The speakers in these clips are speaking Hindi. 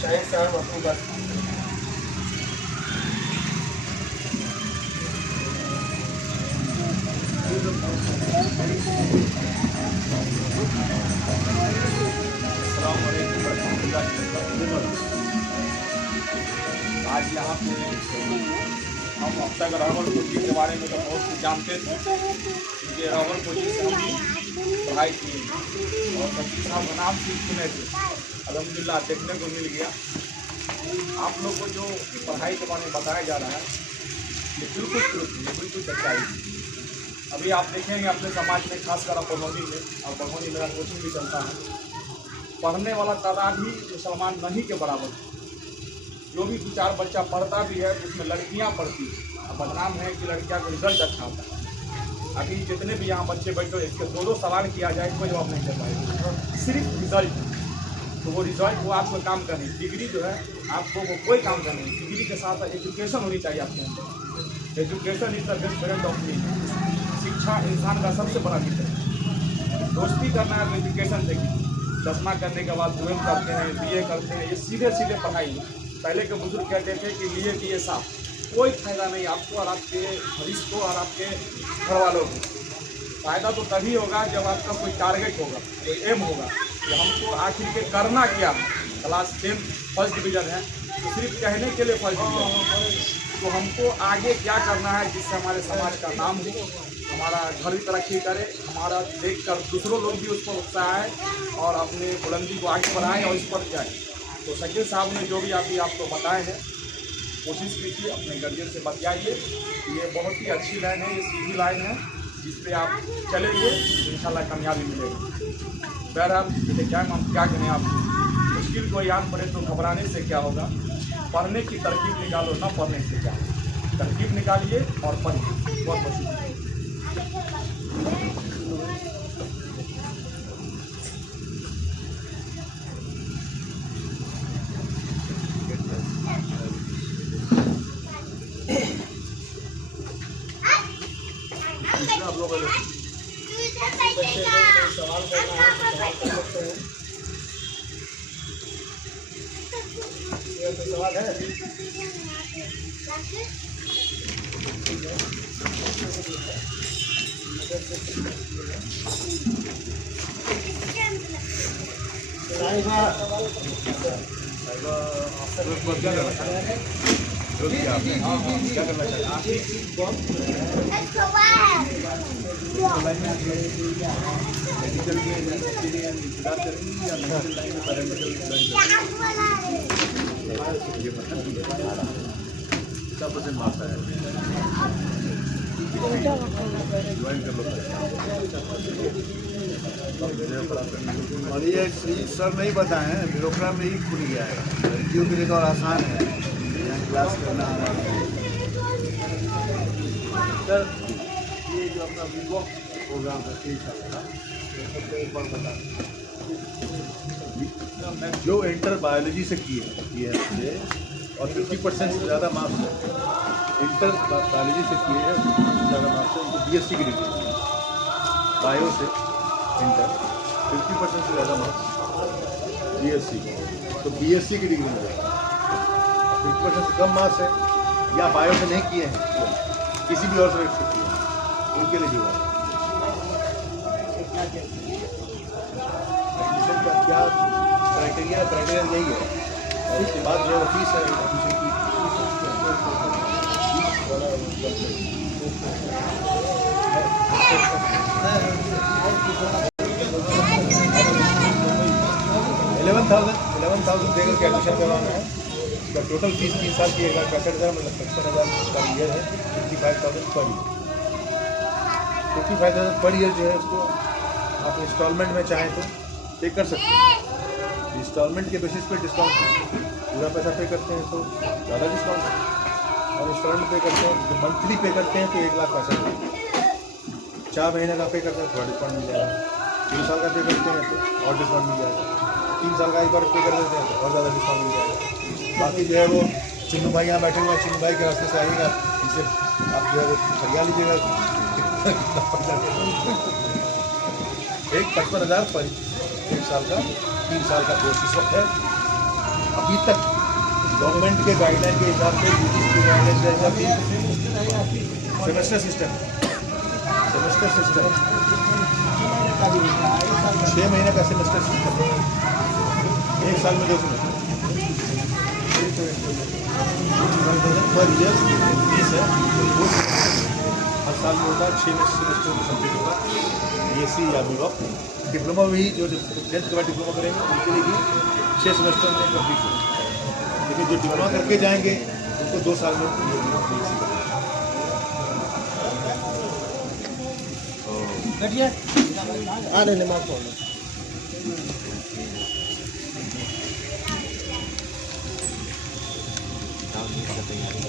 शाहिद साहब अपनी बात आज यहाँ पे हम अब तक रावल कोची के बारे में तो बहुत कुछ जानते थे, क्योंकि रावल कोची से हम पढ़ाई की और सचिव साहब का नाम सिर्फ सुने थे। अल्हम्दुलिल्लाह देखने को मिल गया। आप लोग को जो पढ़ाई के बारे में बताया जा रहा है ये बिल्कुल ट्रुथ, ये बिल्कुल सच्चाई। अभी आप देखेंगे अपने समाज में खासकर बरौनी में, और बरौनी मेरा कोचिंग भी चलता है, पढ़ने वाला तादाद ही मुसलमान नहीं के बराबर। जो भी 2-4 बच्चा पढ़ता भी है उसमें लड़कियां पढ़ती हैं। अब बदनाम है कि लड़कियां का रिजल्ट अच्छा होता है। अभी जितने भी यहाँ बच्चे बैठे इसके 2 सवाल किया जाए कोई जवाब नहीं दे पाएगा, सिर्फ रिजल्ट। तो वो रिजल्ट वो आपको काम करनी, डिग्री जो है आपको वो कोई काम करनी। डिग्री के साथ एजुकेशन होनी चाहिए आपके अंदर। Education is the best friend of me. शिक्षा इंसान का सबसे बड़ा मित्र है। दोस्ती करना है तो एजुकेशन से। 10वां करने के बाद 12 करते हैं, BA करते हैं, ये सीधे सीधे पढ़ाई है। पहले के बुजुर्ग कहते थे कि लिए साफ, कोई फायदा नहीं आपको और आपके भविष्य को और आपके घर वालों को। फ़ायदा तो तभी होगा जब आपका कोई टारगेट होगा, कोई एम होगा कि हमको आखिर के करना क्या है। क्लास 10 फर्स्ट डिवीज़न है तो सिर्फ कहने के लिए फर्स्ट डिवीज़न, तो हमको आगे क्या करना है जिससे हमारे समाज का नाम हो, हमारा घर भी तरक्की करे, हमारा देखकर दूसरों लोग भी उस पर उत्साह आए और अपने बुलंदी को आगे बढ़ाएँ और इस पर जाए। तो शकील साहब ने जो भी अभी आपको बताए हैं, कोशिश कीजिए अपने गार्जियन से बतियाइए। ये बहुत ही अच्छी लाइन है, ये सीधी लाइन है जिस पे आप चलेंगे तो इंशाल्लाह कामयाबी मिलेगी। बहरहाल देखिए क्या हम क्या करें, आप मुश्किल को याद पड़े तो घबराने से क्या होगा, पढ़ने की तरकीब निकालो, ना पढ़ने से क्या, तरकीब निकालिए और पढ़िए। बहुत बहुत शुक्रिया। आप लोग बच्चे सवाल करना है तो सवाल कर सकते हैं। ये तो सवाल है। क्या करना चाहिए? मेडिकल के लिए इंतजार करेंगे या मेडिकल लाइन में पैरामेडिकल क्या परसेंट मार्क्स आया ज्वाइन कर लो। और ये सर नहीं बताएं, ब्यूरोक्रा में ही खुल गया है, लड़कियों के लिए तो और आसान है यहाँ क्लास करना। सर ये जो अपना वीवॉक प्रोग्राम है 3 साल का, एक बार बता जो इंटर बायोलॉजी से किए हैं और 50% से ज़्यादा मार्क्स है, इंटर बायोलॉजी से किए हैं 50% से ज़्यादा मार्क्स है, उनको BSc की डिग्री बायो से इंटर 50% से ज़्यादा मार्क्स BSc, तो BSc की डिग्री मिलेगी। 50% से कम मार्क्स है या बायो से नहीं किए हैं, किसी भी और से रख सकती है, उनके लिए भी हुआ। एडमिशन का क्या क्राइटेरिया यही है, और उसके बाद जो फीस है एडमिशन की 11,000 देकर के एडमिशन करवाना है। इसका टोटल फीस 3 साल की 1,65,000 मतलब 55,000 पर ईयर है। 55,000 पर ईयर, 55,000 पर ईयर जो है उसको आप इंस्टॉलमेंट में चाहें तो पे कर सकते हैं। इंस्टॉलमेंट के बेसिस पे डिस्काउंट, पूरा पैसा पे करते हैं तो ज़्यादा डिस्काउंट है, और इंस्टॉलमेंट पे करते हैं तो मंथली पे करते हैं तो 1,65,000, 4 महीने का पे करते हैं थोड़ा डिस्काउंट मिल जाएगा, 3 साल का पे करते हैं तो और डिस्काउंट मिल जाएगा, 3 साल का एक बार पे कर देते हैं तो और ज़्यादा डिस्काउंट मिल जाएगा। बाकी जो है वो चिन्नू भाई यहाँ बैठे हुए हैं, चिन्नू भाई के रास्ते से आइएगा, इनसे आप जो है वो खरिया लीजिएगा। 1,55,000 पर 1 साल का, 3 साल का कोर्स इस वक्त है। अभी तक गवर्नमेंट के गाइडलाइन के हिसाब से सेमेस्टर सिस्टम 6 महीने का सेमेस्टर सिस्टम, 1 साल में 2 सेमेस्टर पर ईयर 20 है, हर साल में होगा 6 सेमेस्टर में कंप्लीट होगा। BSc या BPhil डिप्लोमा भी जो 10th के बाद डिप्लोमा करेंगे उनके लिए भी 6 सेमेस्टर में कंप्लीट होगा, लेकिन जो डिप्लोमा करके जाएंगे उनको 2 साल में BSc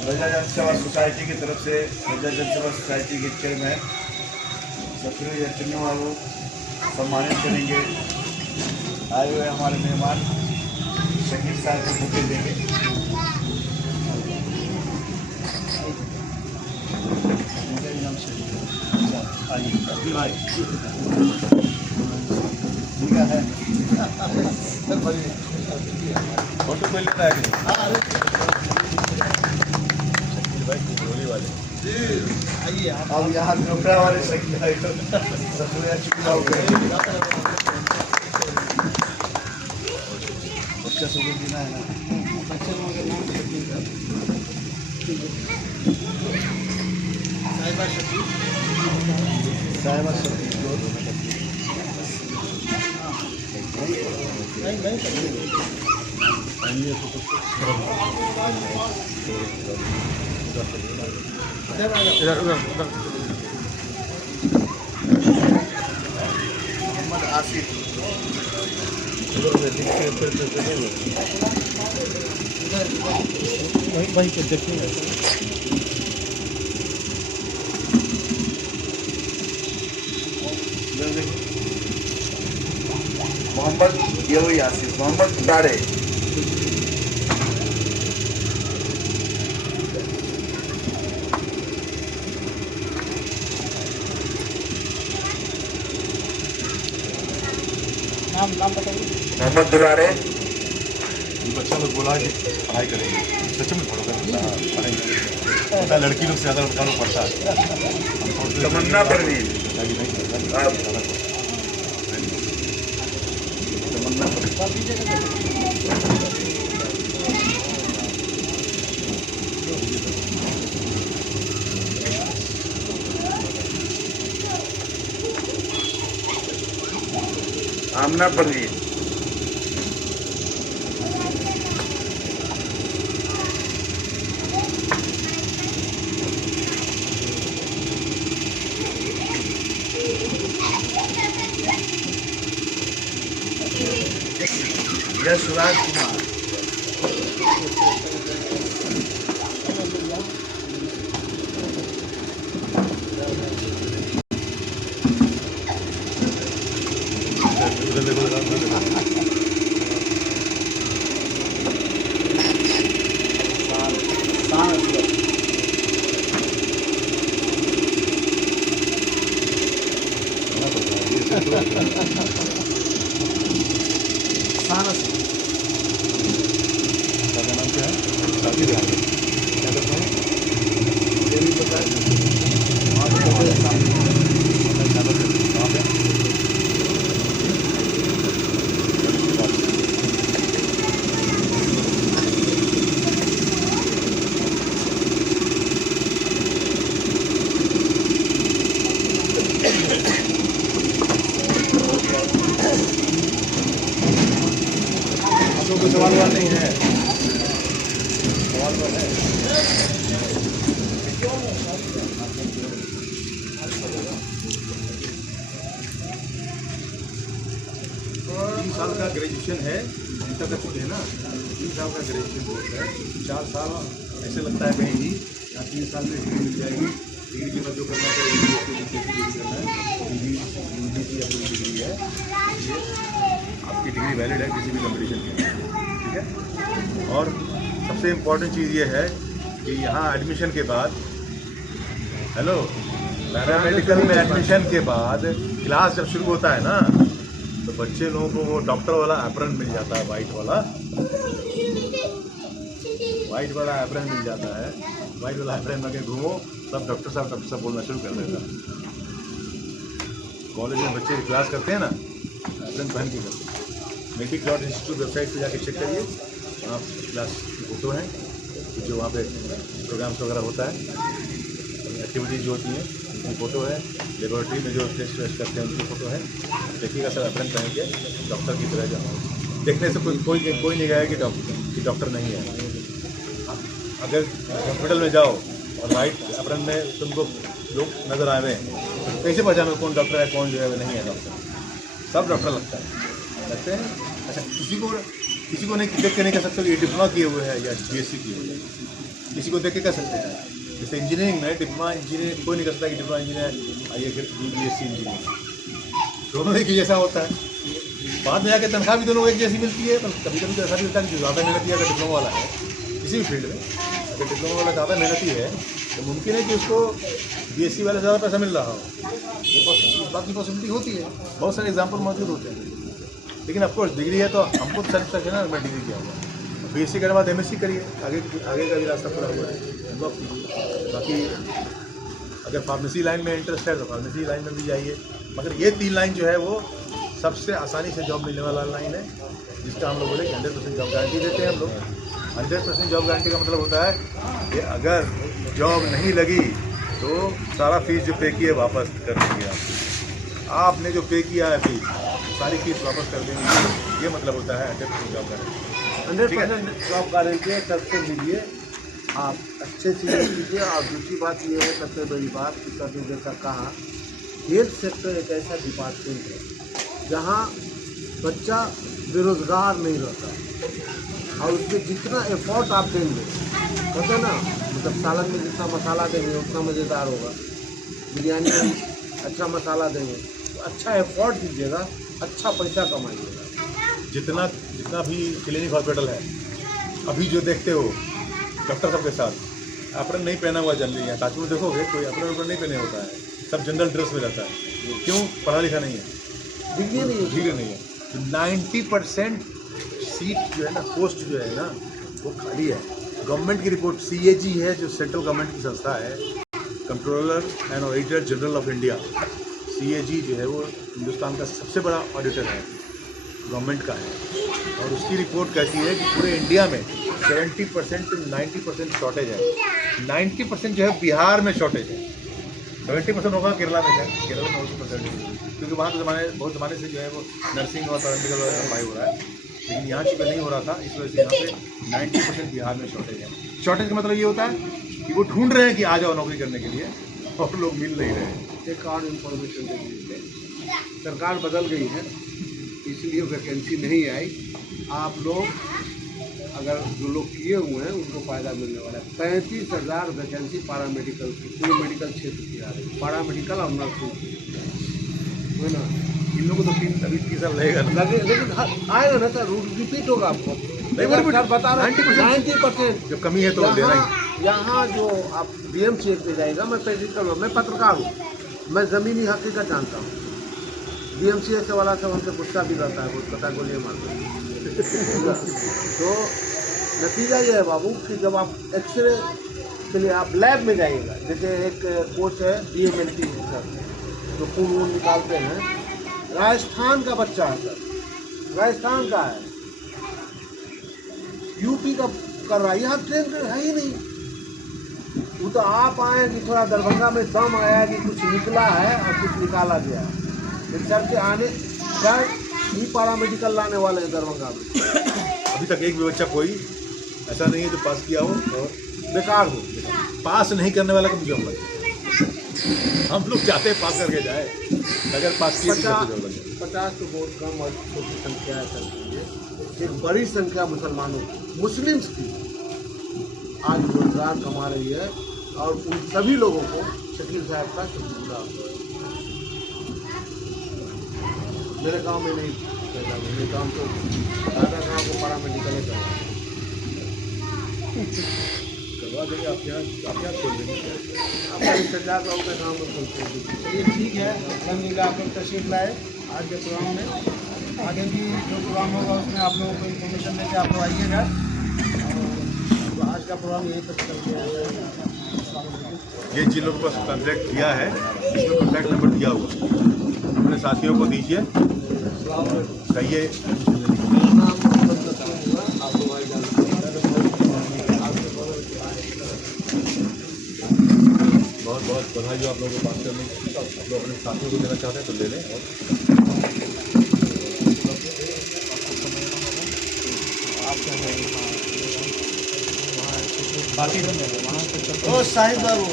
प्रजा जनसेवा सोसाइटी की तरफ से प्रजा जनसेवा सोसाइटी के चेयरमैन सफीर चन्नू बाबू सम्मानित करेंगे। आए हुए हमारे मेहमान शकील साहब को बुके देंगे। फोटो कोई लेता है कि अब यहाँ डोकरा वाले शकील भाई को चुनाव बच्चा सबको देना है ना, साहिबा शकील मोहम्मद आसिफ भाई को देखिए मोहम्मद आसिफ मोहम्मद दाड़े नाम बताइए। मोहम्मद दुलारे। बच्चा लोग बोला कि पढ़ाई करेंगे, सच में पढ़ेंगे, लड़की लोग से ज़्यादा लड़का लोग पढ़ता है। तमन्ना परवीन आमना परवीन यशराज कुमार कोई सवाल नहीं है, सवाल है। 3 साल का ग्रेजुएशन है, इंटर का छूट है ना, 3 साल का ग्रेजुएशन कोर्स है। 4 साल ऐसे लगता है कहीं भी, या 3 साल में डिग्री मिल जाएगी। डिग्री के बाद जो करना चाहिए डिग्री करना है, डिग्री या कोई डिग्री है, आपकी डिग्री वैलिड है किसी भी कंपटीशन के, ठीक है। और सबसे इम्पोर्टेंट चीज़ ये है कि यहाँ एडमिशन के बाद, हेलो, पैरामेडिकल में एडमिशन के बाद क्लास जब शुरू होता है ना, तो तो बच्चे लोगों को वो डॉक्टर वाला एप्रन मिल जाता है, वाइट वाला एप्रन मिल जाता है। वाइट वाला एप्रन लगे घूमो, सब डॉक्टर साहब बोलना शुरू कर देता है। कॉलेज में बच्चे क्लास करते हैं ना, एप्रन पहन के करते हैं। medic.institute वेबसाइट पे जाके चेक करिए, आप क्लास की फ़ोटो हैं, जो वहाँ पे प्रोग्राम्स वगैरह होता है, एक्टिविटीज़ जो होती हैं उनकी फ़ोटो है, लेबोरेटरी में जो टेस्ट वेस्ट करते हैं उनकी फ़ोटो है। देखिएगा सर एप्रन पहन के डॉक्टर की तरह जाओ। देखने से कोई नहीं कहेगा कि डॉक्टर नहीं है। अगर हॉस्पिटल में जाओ और वाइट एप्रन में तुमको लोग नज़र आए तो कैसे पहचानो कौन डॉक्टर है कौन जो है नहीं है डॉक्टर? सब डॉक्टर लगते हैं। अच्छा, किसी को नहीं देख के नहीं कह सकते ये डिप्लोमा किए हुए हैं या BSc किए हुए हैं। किसी को देख के कह सकते हैं। जैसे इंजीनियरिंग में डिप्लोमा इंजीनियरिंग कोई नहीं कर सकता कि डिप्लोमा इंजीनियर आइए फिर BSc इंजीनियर, दोनों एक ही जैसा होता है। बाद में जाकर तनख्वाह भी दोनों एक जैसी मिलती है, पर कभी कभी तो ऐसा भी होता है कि ज़्यादा मेहनती अगर डिप्लोमा वाला है किसी भी फील्ड में, अगर डिप्लोमा वाला ज़्यादा मेहनती है तो मुमकिन है कि उसको BSc वाले ज़्यादा पैसा मिल रहा हो। ये बाकी पॉसिबिलिटी होती है, बहुत सारे एग्जाम्पल मौजूद होते हैं। लेकिन ऑफकोर्स डिग्री है तो हमको सेटिस्फैक्शन है ना, मैं डिग्री किया हुआ। BSc करने बाद MSc करिए, आगे का भी रास्ता पूरा हुआ है। बाकी अगर फार्मेसी लाइन में इंटरेस्ट है तो फार्मेसी लाइन में भी जाइए, मगर ये 3 लाइन जो है वो सबसे आसानी से जॉब मिलने वाला लाइन है, जिसका हम लोग बोले कि 100% जॉब गारंटी देते हैं हम लोग। 100% जॉब गारंटी का मतलब होता है कि अगर जॉब नहीं लगी तो सारा फीस जो पे किए वापस कर देंगे आपने जो पे किया है फीस सारी फीस वापस कर देंगे। ये मतलब होता है 100% जॉब गारंटी। 100% जॉब गारंटी है, सबसे लीजिए आप अच्छे से लीजिए। और दूसरी बात ये है, सबसे बड़ी बात कि सर ने जैसा कहा, हेल्थ सेक्टर एक ऐसा डिपार्टमेंट है जहाँ बच्चा बेरोज़गार नहीं रहता, और उसमें जितना एफर्ट आप देंगे, कहते हैं ना, मतलब सालन में जितना मसाला देंगे उतना मज़ेदार होगा। बिरयानी में अच्छा मसाला देंगे तो अच्छा एफर्ट दीजिएगा, अच्छा पैसा कमाइएगा। जितना भी क्लिनिक हॉस्पिटल है अभी जो देखते हो डॉक्टर सबके साथ एप्रन नहीं पहना हुआ जनरली, यहाँ ताजपुर में देखोगे कोई एप्रन नहीं पहने होता है, सब जनरल ड्रेस में रहता है। क्यों? पढ़ा लिखा नहीं है, डिग्री नहीं है। तो 90% सीट जो है ना, पोस्ट जो है ना वो खाली है। गवर्नमेंट की रिपोर्ट CAG है जो सेंट्रल गवर्नमेंट की संस्था है, controller and auditor general of India. CAG जो है वो हिंदुस्तान का सबसे बड़ा ऑडिटर है, गवर्नमेंट का है, और उसकी रिपोर्ट कहती है कि पूरे इंडिया में 70% to 90% शॉर्टेज है। 90% जो है बिहार में शॉर्टेज है, 70% होगा केरला में है, केरला में 90%, क्योंकि वहाँ तो बहुत ज़माने से जो है वो नर्सिंग और पैरामेडिकल वगैरह पढ़ाई हो रहा है, लेकिन यहाँ चूँकि नहीं हो रहा था, इस वजह से यहाँ पे 90% बिहार में शॉर्टेज है। शॉर्टेज का मतलब ये होता है कि वो ढूंढ रहे हैं कि आ जाओ नौकरी करने के लिए, और लोग मिल नहीं रहे हैं। एक और इन्फॉर्मेशन दे दीजिए, सरकार बदल गई है इसलिए वैकेंसी नहीं आई। आप लोग अगर जो लोग किए हुए हैं उनको फ़ायदा मिलने वाला है। 35,000 वैकेंसी पैरामेडिकल की पूरे मेडिकल क्षेत्र की आ रही है, पैरामेडिकल और नर्सिंग की, है ना। इन लोगों को तो 3 साल लगेगा, लेकिन आएगा ना सर, रूट रिपीट होगा आपको। नहीं बता रहे 90% जब कमी है तो देना ही। यहाँ जो आप BMC पे जाएगा, मैं मैं पत्रकार हूँ, मैं ज़मीनी हकीकत जानता हूँ। BMC वाला सब हमसे गुस्सा भी रहता है, बहुत पता गोलियाँ मारते हैं। तो नतीजा ये है बाबू कि जब आप एक्सरे के लिए आप लैब में जाइएगा, जैसे एक कोर्स है DMLT सर, जो खून निकालते हैं, राजस्थान का बच्चा है सर, राजस्थान का है, UP का कर रहा है, यहाँ ट्रेन है ही नहीं। वो तो आप आए कि थोड़ा दरभंगा में दम आया कि कुछ निकला है और कुछ निकाला गया है, लेकिन सर के आने सर ही पैरामेडिकल लाने वाले हैं दरभंगा में। अभी तक एक भी बच्चा कोई ऐसा नहीं है जो पास किया हो और बेकार हो। पास नहीं करने वाला को मुझे हम लगता है, हम लोग चाहते हैं पास करके जाए, अगर पास किया 50 तो बहुत कम और छोटी संख्या है सर। एक बड़ी संख्या मुसलमानों मुस्लिम्स की आज रोजगार कमा रही है, और उन सभी लोगों को शकील साहब का शुक्रिया। मेरे गांव में नहीं पैदा, मेरे गांव तो दादा गाँव को पैरामेडिकल करवा देंगे। आप यहाँ खोल देंगे, आपका इंतजार गाँव के गाँव में खोलते हैं। चलिए ठीक है, अलहमदिल्ला आप लोग तशरीफ लाए आज के प्रोग्राम में। आगे भी जो प्रोग्राम होगा उसमें आप लोगों को इन्फॉर्मेशन देके आप लोग आइएगा। और आज का प्रोग्राम यहीं तक चल गया है। ये जिन लोगों के पास कॉन्टैक्ट किया है इसमें कॉन्टैक्ट नंबर दिया हुआ है, अपने साथियों को दीजिए, कहिए। बहुत बहुत बधाई हो आप लोगों को बात करने की। आप लोग अपने साथियों को देना चाहते हैं तो ले लें। बाकी शाहिद बाबू